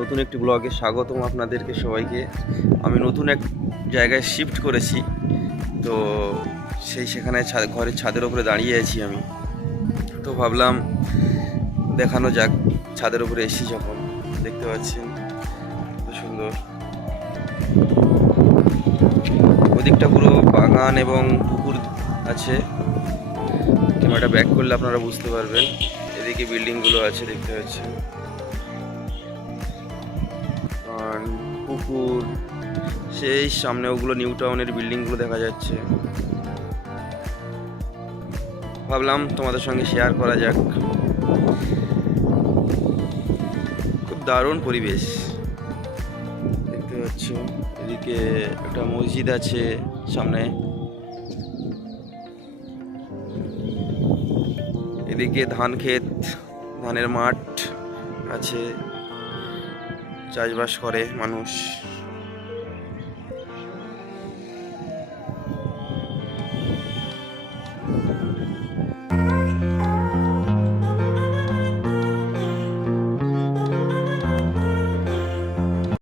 নতুন একটি ব্লগে স্বাগতম আপনাদেরকে সবাইকে। আমি নতুন এক জায়গায় শিফট করেছি, তো সেখানে ঘরের ছাদের ওপরে দাঁড়িয়ে আছি আমি। তো ভাবলাম দেখানো যাক, ছাদের ওপরে এসেছি যখন। দেখতে পাচ্ছেন কত সুন্দর, ওদিকটা পুরো বাগান এবং পুকুর আছে। ক্যামেরাটা ব্যাক করলে আপনারা বুঝতে পারবেন। এদিকে বিল্ডিংগুলো আছে, দেখতে পাচ্ছেন, আর পুকুর সেই সামনে ওগুলো নিউ টাউনের বিল্ডিংগুলো দেখা যাচ্ছে। ভাবলাম তোমাদের সঙ্গে শেয়ার করা যাক। খুব দারুণ পরিবেশ দেখতে পাচ্ছ। এদিকে একটা মসজিদ আছে সামনে, এদিকে ধান ক্ষেত, ধানের মাঠ আছে, চাষবাস করে মানুষ।